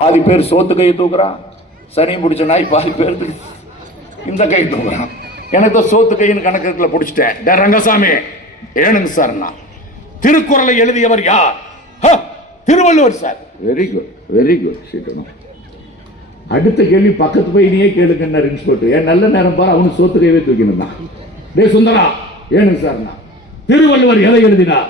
பாதி பேர் சோத்து கையை தூக்குறான். சனி பிடிச்ச நாய் பாதி பேர் இந்த கை தூக்குறான். எனக்கு தான் சோத்து கையின் கணக்குல பிடிச்சிட்டேன். டே ரங்கசாமி ஏனுங்க சார் நான் திருக்குறளை எழுதியவர் யார்? Thiruvalluvar sir very good very good சீட்டணும் அடுத்த கேள்வி பக்கத்து போய் நீயே கேளுங்கன்னார் இன்ஸ்பெக்டர் ஏன் நல்ல நேரம் பாரு அவனு சோத்து கையவே தூக்கினா டே சுந்தரா ஏனுங்க சார் நான் திருவள்ளுவர் எதை எழுதினார்?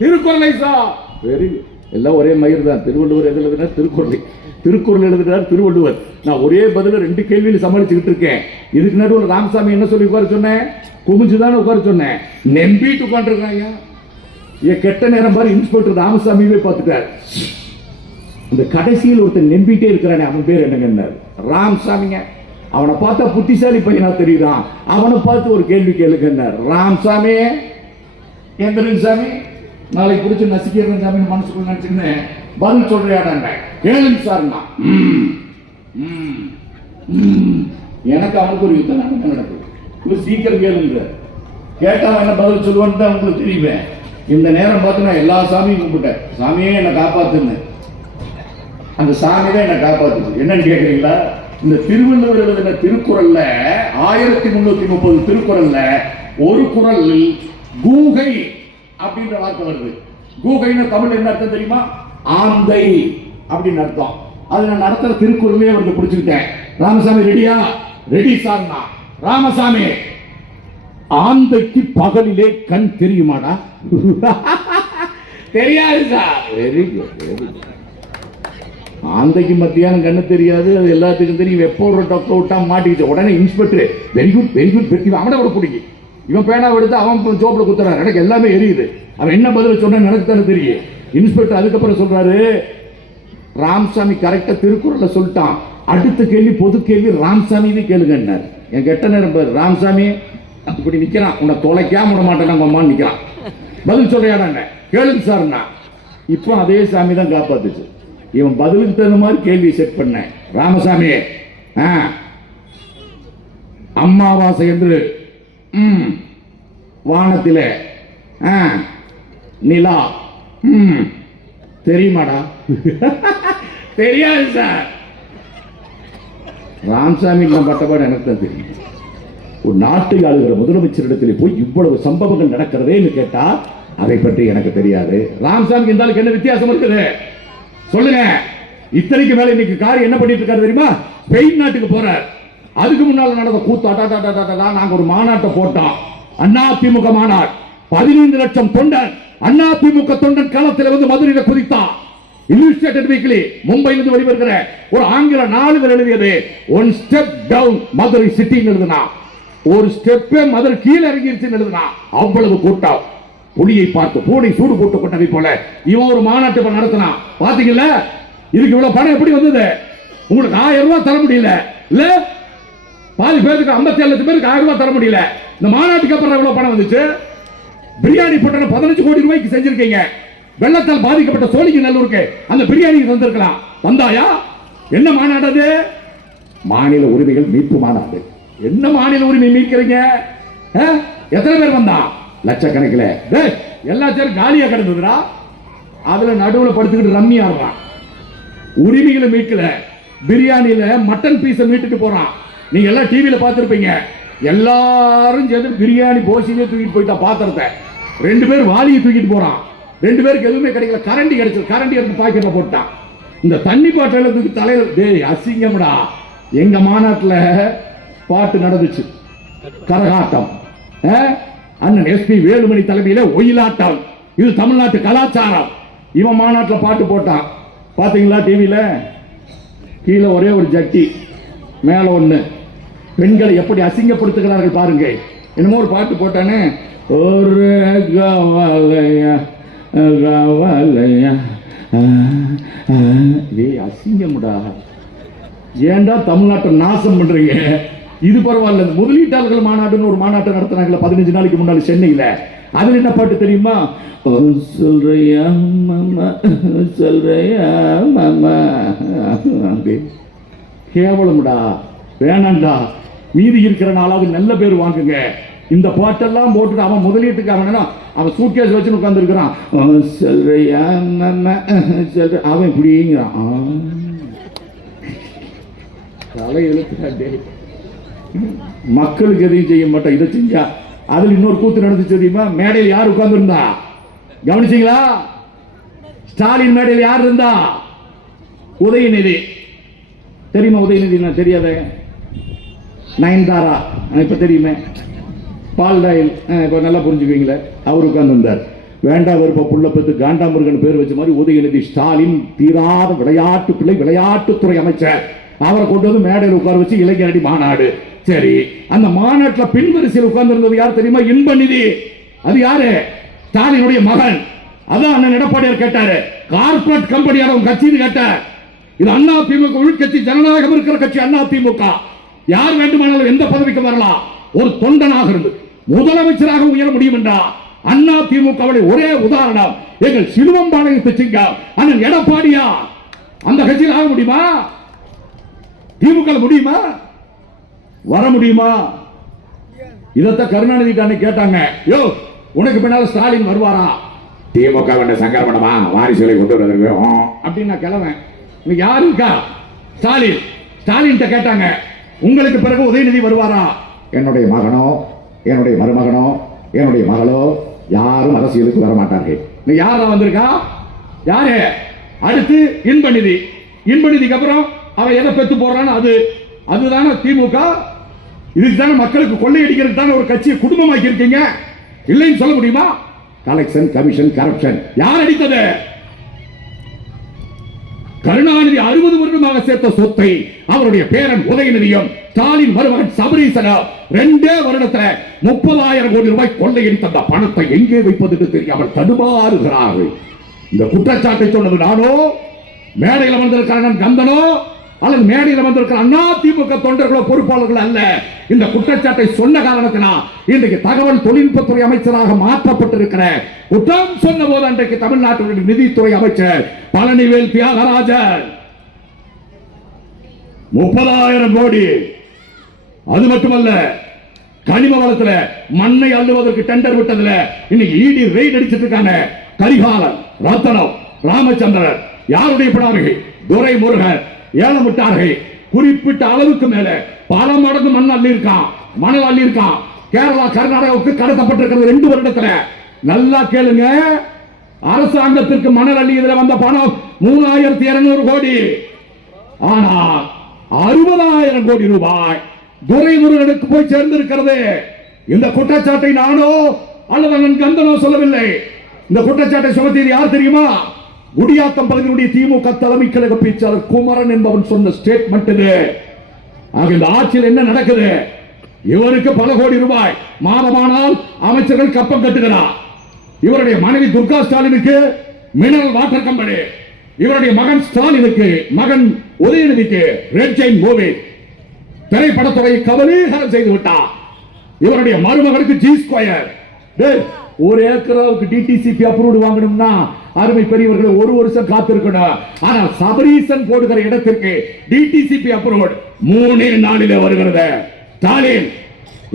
திருக்குறளை சார் வெரி குட் எல்லாம் ஒரே மயிர் தான். திருவள்ளுவர் எது எழுதினார் திருக்குறளை. திருக்குறள் எழுதினார் திருவள்ளுவர். நான் ஒரே பதில ரெண்டு கேள்வியில் சமாளிச்சுக்கிட்டு இருக்கேன். இதுக்கு நடுவில் ராமசாமி என்ன சொல்லி உட்கார சொன்னேன்? குமிஞ்சு தானே உட்கார சொன்னேன். நம்பிட்டு உட்காந்துருக்காங்க என் கெட்ட நேரம் பாரு இன்ஸ்பெக்டர் ராமசாமியே பார்த்துட்டார். இந்த கடைசியில் ஒருத்தன் நம்பிட்டே இருக்கிறானே அவன் பேர் என்னங்கன்னார். ராமசாமிங்க. அவனை பார்த்தா புத்திசாலி பையனா தெரியுறான் அவனை பார்த்து ஒரு கேள்வி கேளுங்கன்னார். ராமசாமி எந்திரன் சாமி நாளைக்கு பிடிச்சி நசிக்கிறேன் சாமி மனசுக்குள்ள நினைச்சுன்னு பதில் சொல்றியாடாங்க? கேளுங்க சார் நான். எனக்கு அவனுக்கு ஒரு யுத்தம் நடந்து நடக்குது. இது சீக்கிரம் கேளுங்க. கேட்டா என்ன பதில் சொல்லுவான்னு தான் உங்களுக்கு தெரியுவேன் இந்த நேரம் பார்த்து நான் எல்லா சாமியும் கும்பிட்டேன். சாமியே என்னை காப்பாத்துன்னு. அந்த சாமி தான் என்னை காப்பாத்துச்சு என்னன்னு கேட்குறீங்களா இந்த திருவள்ளுவர் எழுதின திருக்குறள்ல ஆயிரத்தி முன்னூத்தி முப்பது திருக்குறள்ல ஒரு குரல் கூகை அப்படின்ற வார்த்தை வருது. கூகைன்னு தமிழ் என்ன அர்த்தம் தெரியுமா? ஆந்தை அப்படின்னு அர்த்தம். அது நான் நடத்துற திருக்குறளே வந்து பிடிச்சிக்கிட்டேன். ராமசாமி ரெடியா ரெடி சார்னா ராமசாமி ஆந்தைக்கு பகலிலே கண் தெரியுமாடா? தெரியாது sir very good very good ஆந்தைக்கு மத்தியானம் கண்ணு தெரியாது. அது எல்லாத்துக்கும் தெரியும். எப்போ ஒரு டொக்க விட்டா மாட்டிக்கிச்சு. உடனே inspector very good very good இவன் அவனை விட பிடிக்கி இவன் பேனா எடுத்து அவன் சோப்பில் குத்துறான். எனக்கு எல்லாமே எரியுது. அவன் என்ன பதில் சொன்னா எனக்கு தானே தெரியும். இன்ஸ்பெக்டர் அதுக்கப்புறம் சொல்றாரு ராமசாமி கரெக்டா திருக்குறள்ல சொல்லிட்டான். அடுத்த கேள்வி பொது கேள்வி ராமசாமின்னு கேளுங்கன்னார். என் கெட்ட நேரம் பாரு. ராமசாமி இப்படி நிக்கிறான். உன்னை தொலைக்காம விட மாட்டேன் உங்க நிற்கிறான் நிக்கிறான். பதில் சொல்றியாடாங்க கேளுங்க சார்னா இப்போ அதே சாமி தான் காப்பாத்துச்சு. இவன் பதிலுக்கு தகுந்த மாதிரி கேள்வி செட் பண்ணேன். ராமசாமி ஆ அம்மாவாசை என்று வானத்தில் ஆ நிலா. ம். தெரியுமாடா? தெரியாது சார். ராம்சாமி நான் பட்டபாடு எனக்கு தான் தெரியும். ஒரு நாட்டை ஆளுகிற முதலமைச்சரிடத்தில் போய் இவ்வளவு சம்பவங்கள் நடக்கிறதேன்னு கேட்டா அதை பற்றி எனக்கு தெரியாது. ராம்சாமி இருந்தாலும் என்ன வித்தியாசம் இருக்குது? சொல்லுங்க. இத்தனைக்கு மேல இன்னைக்கு கார் என்ன பண்ணிட்டு இருக்காரு தெரியுமா? ஸ்பெயின் நாட்டுக்கு போறார். அதுக்கு முன்னால நடந்த கூத்து அடா, நாங்க ஒரு மாநாட்டை போட்டோம். அண்ணா திமுக மாநாடு. பதினைந்து லட்சம் தொண்டன். அண்ணா திமுக தொண்டன் களத்தில் வந்து மதுரையில குதித்தான். இல்லுஸ்ட்ரேட்டட் வீக்லி மும்பையிலிருந்து வெளிவருகிற ஒரு ஆங்கில நாளிதழ் எழுதியது ஒன் ஸ்டெப் டவுன் மதுரை சிட்டின்னு எழுதுனா. ஒரு ஸ்டெப்பே மதுரை கீழே இறங்கிருச்சுன்னு எழுதுனா. அவ்வளவு கூட்டம். புலியை பார்த்து பூனை சூடு போட்டு கொண்டதை போல இவன் ஒரு மாநாட்டு இப்ப நடத்தினான் பாத்தீங்கல்ல? இதுக்கு இவ்வளவு பணம் எப்படி வந்தது? உங்களுக்கு ஆயிரம் ரூபாய் தர முடியல. இல்ல? பாதி பேருக்கு ஐம்பத்தி ஏழு லட்சம் பேருக்கு ஆயிரம் ரூபாய் தர முடியல. இந்த மாநாட்டுக்கு அப்புறம் எவ்வளவு பணம் வந்துச்சு? பிரியாணி போட்ட பதினஞ்சு கோடி ரூபாய்க்கு செஞ்சிருக்கீங்க. வெள்ளத்தால் பாதிக்கப்பட்ட சோழிக்கு நல்லூருக்கு அந்த பிரியாணி வந்திருக்கலாம் வந்தாயா? என்ன மாநாடு அது? மாநில உரிமைகள் மீட்பு மாநாடு. என்ன மாநில உரிமை மீட்கிறீங்க? ஆ? எத்தனை பேர் வந்தா? லட்சக்கணக்கில். டேய், எல்லா சேரும் காலியா கிடந்ததுடா. அதுல நடுவில் படுத்துக்கிட்டு ரம்மியா ஆடுறான். உரிமைகளை மீட்கல. பிரியாணியில மட்டன் பீஸை மீட்டுட்டு போறான். நீங்க எல்லாம் டிவியில பார்த்துருப்பீங்க. எல்லாரும் சேர்ந்து பிரியாணி போசிலே தூக்கிட்டு போயிட்டா பாத்திரத்தை. ரெண்டு பேர் வாளியை தூக்கிட்டு போறான். ரெண்டு பேருக்கு எதுவுமே கிடைக்கல. கரண்டி கிடைச்சது. கரண்டி எடுத்து பாக்கெட்ல போட்டான் இந்த தண்ணி பாட்டில தூக்கி தலையில டேய் அசிங்கம்டா. எங்க மாநாட்டில் பாட்டு நடந்துச்சு. கரகாட்டம். ஆ? அண்ணன் எஸ்பி வேலுமணி தலைமையில ஒயிலாட்டம். இது தமிழ்நாட்டு கலாச்சாரம். இவன் மாநாட்டில் பாட்டு போட்டான். பாத்தீங்களா டிவியில கீழே ஒரே ஒரு ஜட்டி. மேலே ஒன்று பெண்களை எப்படி அசிங்கப்படுத்துகிறார்கள் பாருங்க. என்னமோ ஒரு பாட்டு போட்டானே ஒரு கவலையா கவலையா ஏய் அசிங்கம்டா. ஏன்டா தமிழ்நாட்டை நாசம் பண்றீங்க? இது பரவாயில்ல. முதலீட்டாளர்கள் மாநாடுன்னு ஒரு மாநாட்டை நடத்தினாங்களே பதினஞ்சு நாளைக்கு முன்னாடி சென்னையில். அதில் என்ன பாட்டு தெரியுமா? சொல்றையா சொல்றியா மாமா சொல்றியா மாமா. கேவலம்டா. வேணாண்டா. மீதி இருக்கிற நாளாவது நல்ல பேர் வாங்குங்க. இந்த பாட்டெல்லாம் போட்டுட்டு அவன் முதலீட்டுக்காரன் அவன் சூட்கேஸ் வச்சுன்னு உட்காந்துருக்கிறான் அவன் இப்படிங்கிறான். தலை மக்களுக்கு எதையும் செய்ய மாட்டான். இதை செஞ்சா அதில் இன்னொரு கூத்து நடந்துச்சு தெரியுமா? மேடையில் யார் உட்கார்ந்துருந்தா? கவனிச்சிங்களா? ஸ்டாலின் மேடையில் யார் இருந்தா? உதயநிதி. தெரியுமா உதயநிதி நான் தெரியாத. நயன்தாரா இப்போ தெரியுமே. பால் டாயில் இப்போ நல்லா புரிஞ்சுக்குவீங்களே. அவர் உட்காந்துருந்தார் வந்தார். வேண்டாம் புள்ளப்பத்து புள்ள காண்டாமிருகன் பேர் வச்ச மாதிரி உதயநிதி ஸ்டாலின் தீராத விளையாட்டு பிள்ளை விளையாட்டுத்துறை அமைச்சர். அவரை கொண்டு வந்து மேடையில் உட்கார வச்சு இளைஞரடி மாநாடு. சரி அந்த மாநாட்டில் பின்வரிசையில் உட்கார்ந்துருந்தது யார் தெரியுமா? இன்பநிதி. அது யாரு? ஸ்டாலினுடைய மகன். அதான் அண்ணன் எடப்பாடியார் கேட்டாரு. கார்ப்பரேட் கம்பெனியார் கட்சின்னு கேட்டார். இது அண்ணா திமுக உள்கட்சி ஜனநாயகம் இருக்கிற கட்சி அண்ணா திமுக. யார் வேண்டுமானாலும் எந்த பதவிக்கு வரலாம். ஒரு தொண்டனாக இருந்து முதலமைச்சராக உயர முடியும் என்றா அண்ணா திமுகவுடைய ஒரே உதாரணம். எங்கள் சிலுவம்பாளையத்தை சிங்க அண்ணன் எடப்பாடியா. அந்த கட்சியில் ஆக முடியுமா? திமுக முடியுமா? வர முடியுமா? இதத்தான் கருணாநிதி அன்னைக்கு கேட்டாங்க. யோ உனக்கு பின்னால ஸ்டாலின் வருவாரா? திமுக வேண்ட சங்கரமணமா வாரிசுகளை கொண்டு வருவதற்கு அப்படின்னு நான் கிளவேன் இன்னைக்கு யாரு இருக்கா? ஸ்டாலின். ஸ்டாலின் கேட்டாங்க. உங்களுக்கு பிறகு உதயநிதி வருவாரா? என்னுடைய மகனோ என்னுடைய மருமகனோ என்னுடைய மகளோ யாரும் அரசியலுக்கு வர மாட்டார்கள். யாரா வந்திருக்கா? யாரு? அடுத்து இன்பநிதி. இன்பநிதிக்கு அப்புறம் அவன் எதை பெத்து போடுறான்னு அது. அதுதானே திமுக? இதுக்கு தானே மக்களுக்கு கொள்ளையடிக்கிறது தானே ஒரு கட்சியை குடும்பமாக்கி இருக்கீங்க இல்லைன்னு சொல்ல முடியுமா? கலெக்ஷன் கமிஷன் கரப்ஷன் யார் அடித்தது? கருணாநிதி அறுபது வருடமாக சேர்த்த சொத்தை அவருடைய பேரன் உதயநிதியும் ஸ்டாலின் மருமகன் சபரீசனும் ரெண்டே வருடத்துல முப்பதாயிரம் கோடி ரூபாய் கொள்ளையடித்த அந்த பணத்தை எங்கே வைப்பது என்று தெரியாமல் தடுமாறுகிறார்கள். இந்த குற்றச்சாட்டை சொன்னது நானோ மேடையில் வந்திருக்கிற கந்தனோ அல்லது மேடையில் வந்திருக்கிற அண்ணா திமுக தொண்டர்களோ பொறுப்பாளர்கள் அல்ல. இந்த குற்றச்சாட்டை சொன்ன காரணத்தினால் இன்றைக்கு தகவல் தொழில்நுட்பத்துறை அமைச்சராக மாற்றப்பட்டிருக்கிற குற்றம் சொன்ன போது அன்றைக்கு தமிழ்நாட்டினுடைய நிதித்துறை அமைச்சர் பழனிவேல் தியாகராஜன் முப்பதாயிரம் கோடி. அது மட்டுமல்ல கனிம வளத்துல மண்ணை அள்ளுவதற்கு டெண்டர் விட்டதுல இன்னைக்கு ஈடி ரெய்ட் அடிச்சிட்டு இருக்காங்க கரிகாலன் ரத்தனம் ராமச்சந்திரன். யாருடைய படார்கள் துரை முருகன் ஏலமிட்டார்கள் குறிப்பிட்ட அளவுக்கு மேல பல மடங்கு மண் அள்ளி இருக்கான் மணல் அள்ளி இருக்கான் கேரளா கர்நாடகாவுக்கு கடத்தப்பட்டிருக்கிறது ரெண்டு வருடத்துல. நல்லா கேளுங்க. அரசாங்கத்திற்கு மணல் அள்ளியதுல வந்த பணம் மூணாயிரத்தி இருநூறு கோடி. ஆனால் அறுபதாயிரம் கோடி ரூபாய் துரைமுருகனுக்கு போய் சேர்ந்திருக்கிறது. இந்த குற்றச்சாட்டை நானோ அல்லது அண்ணன் கந்தனோ சொல்லவில்லை. இந்த குற்றச்சாட்டை சுமத்தியது யார் தெரியுமா? குடியாத்தம் பகுதியினுடைய திமுக தலைமை கழக பேச்சாளர் குமரன் என்பவன் சொன்ன ஸ்டேட்மெண்ட் இது ஆக இந்த ஆட்சியில் என்ன நடக்குது? இவருக்கு பல கோடி ரூபாய். மாதமானால் அமைச்சர்கள் கப்பம் கட்டுகிறார் இவருடைய மனைவி துர்கா ஸ்டாலினுக்கு மினரல் வாட்டர் கம்பெனி. இவருடைய மகன் ஸ்டாலினுக்கு மகன் உதயநிதிக்கு ரெட் ஜெயின் மூவி திரைப்படத்துறையை கவலீகரம் செய்து விட்டார் இவருடைய மருமகனுக்கு ஜி ஸ்கொயர் ஒரு ஏக்கராவுக்கு டிடிசிபி அப்ரூவ்டு வாங்கணும்னா அருமை பெரியவர்களை ஒரு வருஷம் காத்திருக்கணும். ஆனால் சபரீசன் போடுகிற இடத்திற்கு டிடிசிபி அப்ரூவ்டு மூணே நாளிலே வருகிறது. ஸ்டாலின்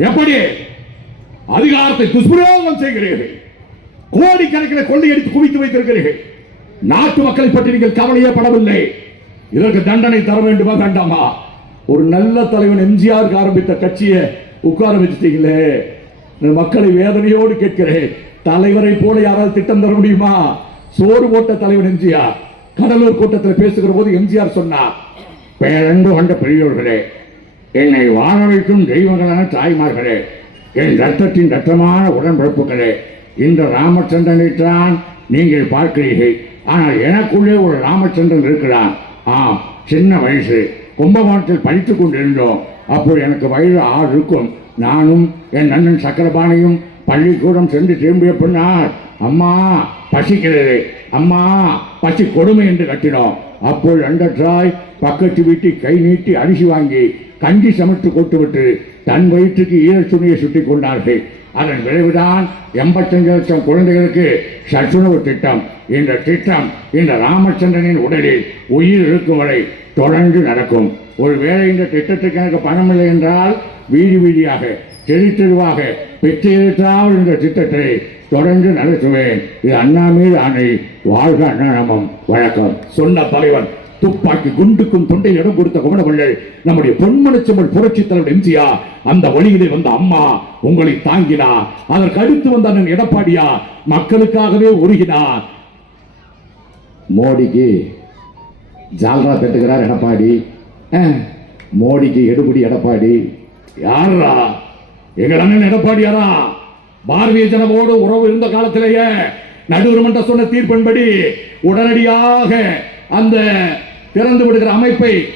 எப்படி? அதிகாரத்தை துஷ்பிரயோகம் செய்கிறீர்கள். கோடிக்கணக்கில் கொள்ளையடித்து குவித்து வைத்திருக்கிறீர்கள். நாட்டு மக்களை பற்றி நீங்கள் கவலையே படவில்லை. இதற்கு தண்டனை தர வேண்டுமா வேண்டாமா? ஒரு நல்ல தலைவன் எம்ஜிஆருக்கு ஆரம்பித்த கட்சியை உட்கார வச்சுட்டீங்களே. மக்களை வேதனையோடு கேட்கிறேன். தலைவரை போல யாராவது திட்டம் தர முடியுமா? சோறு போட்ட தலைவர் எம்ஜிஆர். கடலூர் கூட்டத்தில் பேசுகிற போது எம்ஜிஆர் சொன்னார் பேரன்பு கொண்ட பெரியோர்களே என்னை வாழ வைக்கும் தெய்வங்களான தாய்மார்களே என் ரத்தத்தின் ரத்தமான உடன்பிறப்புகளே இந்த ராமச்சந்திரனைத்தான் நீங்கள் பார்க்கிறீர்கள். ஆனால் எனக்குள்ளே ஒரு ராமச்சந்திரன் இருக்கிறான். ஆம் சின்ன வயசு. கும்பகோணத்தில் படித்துக் கொண்டிருந்தோம். அப்போது எனக்கு வயது ஆறு இருக்கும். நானும் என் அண்ணன் சக்கரபாணியும் பள்ளிக்கூடம் சென்று திரும்பிய பின்னால் அம்மா பசிக்கிறது. அம்மா பசி கொடுமை என்று கட்டினோம் அப்போது அண்டற்றாய் பக்கத்து வீட்டு கை நீட்டி அரிசி வாங்கி கஞ்சி சமைத்து கொட்டுவிட்டு தன் வயிற்றுக்கு ஈர துணியை சுட்டி கொண்டார்கள். அதன் விளைவுதான் எண்பத்தஞ்சு லட்சம் குழந்தைகளுக்கு சத்துணவு திட்டம். இந்த திட்டம் இந்த ராமச்சந்திரனின் உடலில் உயிர் இருக்கும் வரை தொடர்ந்து நடக்கும். ஒருவேளை இந்த திட்டத்துக்கு எனக்கு பணம் இல்லை என்றால் வீதி வீதியாக தெரு தெருவாக பெற்று இந்த திட்டத்தை தொடர்ந்து நடத்துவேன். இது அண்ணா மீது ஆணை. வாழ்க அண்ணாமம் வழக்கம் சொன்ன தலைவன் துப்பாக்கி குண்டுக்கும் தொண்டை இடம் கொடுத்த குமணவர்கள் நம்முடைய பொன்மனச்செம்மல் புரட்சி தலைவர் எம்ஜிஆர் அந்த வழியிலே வந்த அம்மா உங்களை தாங்கினார் அதற்கு அடுத்து வந்த அண்ணன் எடப்பாடியா மக்களுக்காகவே உருகினார் மோடிக்கு ஜால்ரா தட்டுகிறார் எடப்பாடி. மோடிக்கு எடுபடி எடப்பாடி. யாரா எங்கள் அண்ணன் எடப்பாடியாரா? பாரதிய ஜனவோடு உறவு இருந்த காலத்திலேயே நடுவர் மன்ற சொன்ன தீர்ப்பின்படி உடனடியாக அந்த திறந்து விடுகிற அமைப்பை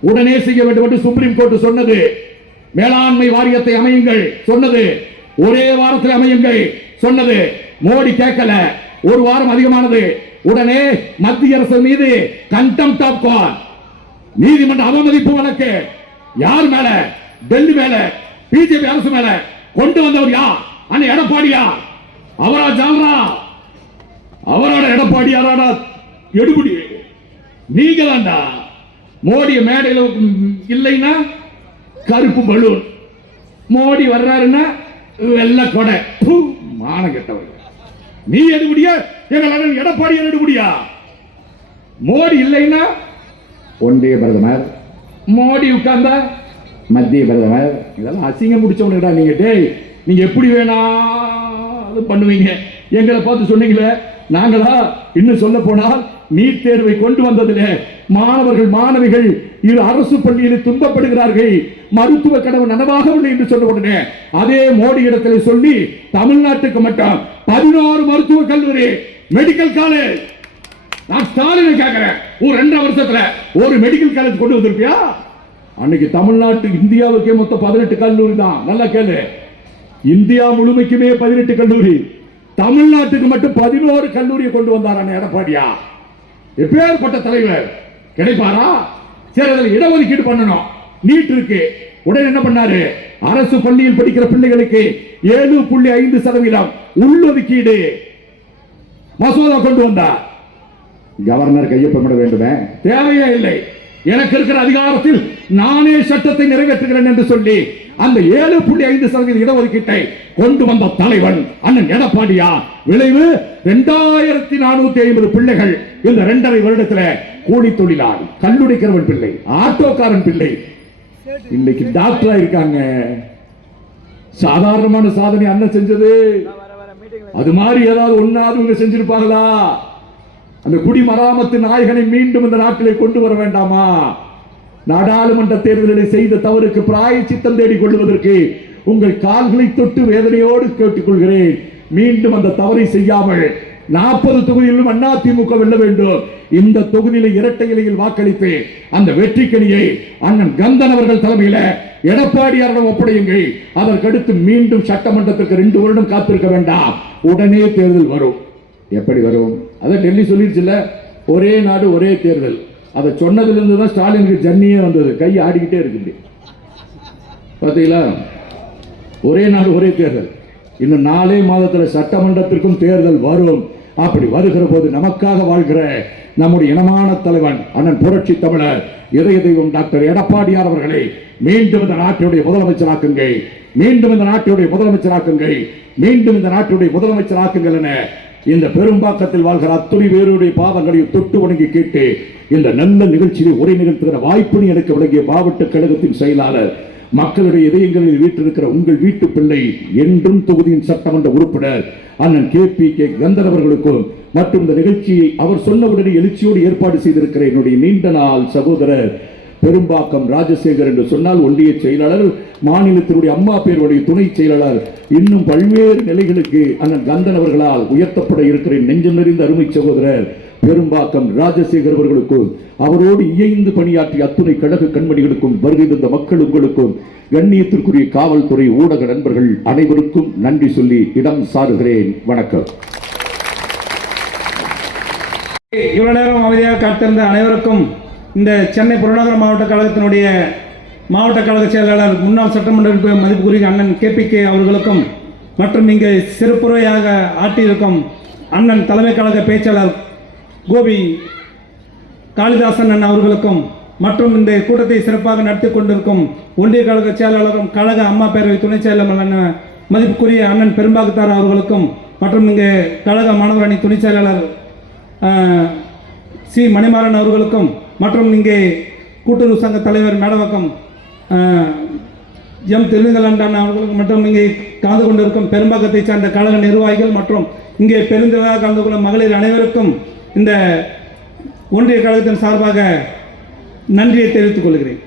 உடனே செய்ய வேண்டும் என்று சுப்ரீம் கோர்ட் சொன்னது. மேலாண்மை வாரியத்தை அமையுங்கள் சொன்னது. ஒரே வாரத்தில் அமையுங்கள் சொன்னது. மோடி கேட்கல. ஒரு வாரம் அதிகமானது. உடனே மத்திய அரசு மீது கண்டெம்ட் ஆஃப் நீதிமன்ற அவமதிப்பு வழக்கு. யார் மேல? டெல்லி மேல. பிஜேபி அரசு மேல. கொண்டு வந்தவர் யார்? அண்ணன் எடப்பாடியா அவரா ஜால்ரா? அவரோட எடப்பாடியாராடா எடுபடி நீங்களாண்டா? மோடி மேடையில் இல்லைன்னா கருப்பு பலூன். மோடி வர்றாருன்னா வெள்ளை கொடை. மான கெட்டவர்கள் நீ எடுபடியா எங்கள் அண்ணன் எடப்பாடியார் எடுபடியா மோடி இல்லைன்னா ஒன்றிய பிரதமர். மோடி உட்கார்ந்தா மத்திய பிரதமர். இதெல்லாம் அசிங்கம் முடிச்சவனுடா நீங்க. டேய் நீங்க எப்படி வேணா பண்ணுவீங்க. எங்களை பார்த்து சொன்னீங்களே நாங்களா இன்னும் சொல்ல போனால் நீட் தேர்வை கொண்டு வந்ததிலே மாணவர்கள் மாணவிகள் இரு அரசு பள்ளியில் துன்பப்படுகிறார்கள். மருத்துவ கனவு நனவாகவில்லை என்று சொன்ன உடனே அதே மோடி இடத்துல சொல்லி தமிழ்நாட்டுக்கு மட்டும் பதினோரு மருத்துவ கல்லூரி மெடிக்கல் காலேஜ் நான் ஸ்டாலினை கேட்கிறேன். ஒரு ரெண்டு வருஷத்துல ஒரு மெடிக்கல் காலேஜ் கொண்டு வந்திருப்பியா? அன்னைக்கு தமிழ்நாட்டு இந்தியாவுக்கே மொத்தம் பதினெட்டு கல்லூரி தான். நல்லா கேளு. இந்தியா முழுமைக்குமே பதினெட்டு கல்லூரி. தமிழ்நாட்டுக்கு மட்டும் பதினோரு கல்லூரியை கொண்டு வந்தார் எடப்பாடியா. எப்பேற்பட்ட தலைவர். கிடைப்பாரா? சரி அதில் இடஒதுக்கீடு பண்ணணும். நீட் இருக்கு. உடனே என்ன பண்ணாரு? அரசு பள்ளியில் படிக்கிற பிள்ளைகளுக்கு ஏழு புள்ளி ஐந்து சதவீதம் உள்ளொதுக்கீடு மசோதா கொண்டு வந்தார். கவர்னர் கையொப்பமிட வேண்டுமே. தேவையே இல்லை. எனக்கு இருக்கிற அதிகாரத்தில் நானே சட்டத்தை நிறைவேற்றுகிறேன் என்று சொல்லி அந்த ஏழு புள்ளி ஐந்து சதவீத இடஒதுக்கீட்டை கொண்டு வந்த தலைவன் அண்ணன் எடப்பாடியா. விளைவு இரண்டாயிரத்தி நானூத்தி ஐம்பது பிள்ளைகள் இந்த இரண்டரை வருடத்துல கூலி தொழிலாளி கல்லுடைக்கிறவன் பிள்ளை ஆட்டோக்காரன் பிள்ளை. இன்னைக்கு டாக்டரா இருக்காங்க. சாதாரணமான சாதனை அண்ணன் செஞ்சது. அது மாதிரி ஏதாவது ஒன்னாவது இவங்க செஞ்சிருப்பாங்களா? அந்த குடிமராமத்து நாயகனை மீண்டும் இந்த நாட்டிலே கொண்டு வர வேண்டாமா? நாடாளுமன்ற தேர்தலில் செய்த தவறுக்கு பிராய சித்தம் தேடிக் கொள்வதற்கு உங்கள் கால்களை தொட்டு வேதனையோடு கேட்டுக்கொள்கிறேன். மீண்டும் அந்த தவறை செய்யாமல் நாற்பது தொகுதியிலும் அதிமுக வெல்ல வேண்டும். இந்த தொகுதியில இரட்டை இலையில் வாக்களித்து அந்த வெற்றிக்கணியை அண்ணன் கந்தன் அவர்கள் தலைமையில எடப்பாடியாரிடம் ஒப்படையுங்கள். அதற்கடுத்து மீண்டும் சட்டமன்றத்திற்கு ரெண்டு வருடம் காத்திருக்க வேண்டாம். உடனே தேர்தல் வரும். எப்படி வரும்? அதான் டெல்லி சொல்லிடுச்சுல ஒரே நாடு ஒரே தேர்தல். அதை சொன்னதுலேருந்து தான் ஸ்டாலினுக்கு ஜன்னியே வந்தது. கை ஆடிக்கிட்டே இருக்குது பார்த்தீங்களா ஒரே நாடு ஒரே தேர்தல். இன்னும் நாலே மாதத்துல சட்டமன்றத்திற்கும் தேர்தல் வரும். அப்படி வருகிற போது நமக்காக வாழ்கிற நம்முடைய இனமான தலைவன் அண்ணன் புரட்சி தமிழர் இதய தெய்வம் டாக்டர் எடப்பாடியார் அவர்களை மீண்டும் இந்த நாட்டினுடைய முதலமைச்சராக்குங்கள். மீண்டும் இந்த நாட்டினுடைய முதலமைச்சராக்குங்கள். மீண்டும் இந்த நாட்டினுடைய முதலமைச்சராக்குங்கள் என இந்த பெரும்பாக்கத்தில் வாழ்கிற அத்துணை பேருடைய பாதங்களையும் தொட்டு வணங்கி கேட்டு இந்த நல்ல நிகழ்ச்சியை உரை நிகழ்த்துகிற வாய்ப்பினை எனக்கு வழங்கிய மாவட்ட கழகத்தின் செயலாளர் மக்களுடைய இதயங்களில் வீட்டிருக்கிற உங்கள் வீட்டு பிள்ளை என்றும் தொகுதியின் சட்டமன்ற உறுப்பினர் அண்ணன் கே பி கே கந்தரவர்களுக்கும் மற்றும் இந்த நிகழ்ச்சியை அவர் சொன்னவுடனே எழுச்சியோடு ஏற்பாடு செய்திருக்கிற என்னுடைய நீண்ட நாள் சகோதரர் பெரும்பாக்கம் ராஜசேகர் என்று சொன்னால் ஒன்றிய செயலாளர் மாநிலத்தினுடைய அம்மா பேருடைய துணை செயலாளர். இன்னும் பல்வேறு நிலைகளுக்கு அண்ணன் கந்தன் அவர்களால் உயர்த்தப்பட இருக்கிற நெஞ்சம் நிறைந்த அருமை சகோதரர். பெரும்பாக்கம் ராஜசேகர் அவர்களுக்கும் அவரோடு இயைந்து பணியாற்றிய அத்துணை கழக கண்மணிகளுக்கும் வருகை தந்த மக்கள் உங்களுக்கும் கண்ணியத்திற்குரிய காவல்துறை ஊடக நண்பர்கள் அனைவருக்கும் நன்றி சொல்லி இடம் சாருகிறேன் வணக்கம். இவ்வளவு நேரம் அமைதியாக காத்திருந்த அனைவருக்கும் இந்த சென்னை புறநகர் மாவட்ட கழகத்தினுடைய மாவட்ட கழக செயலாளர் முன்னாள் சட்டமன்ற மதிப்புக்குரிய அண்ணன் கேபிகே அவர்களுக்கும் மற்றும் இங்கே சிறப்புரையாக ஆட்டியிருக்கும் அண்ணன் தலைமை கழக பேச்சாளர் கோபி காளிதாசன் அண்ணன் அவர்களுக்கும் மற்றும் இந்த கூட்டத்தை சிறப்பாக நடத்தி கொண்டிருக்கும் ஒன்றிய கழக செயலாளரும் கழக அம்மா பேரவை துணை செயலாளர் மதிப்புக்குரிய அண்ணன் பெரும்பாகத்தார் அவர்களுக்கும் மற்றும் இங்கே கழக மாணவர் அணி துணை செயலாளர் சி மணிமாறன் அவர்களுக்கும் மற்றும் இங்கே கூட்டுறவு சங்க தலைவர் மேடவக்கம் எம் திருவிங்கலண்டன் அவர்களுக்கு மற்றும் இங்கே கலந்து கொண்டிருக்கும் பெரும்பாக்கத்தை சார்ந்த கழக நிர்வாகிகள் மற்றும் இங்கே பெருந்திரளாக கலந்து கொள்ளும் மகளிர் அனைவருக்கும் இந்த ஒன்றிய கழகத்தின் சார்பாக நன்றியை தெரிவித்துக் கொள்கிறேன்.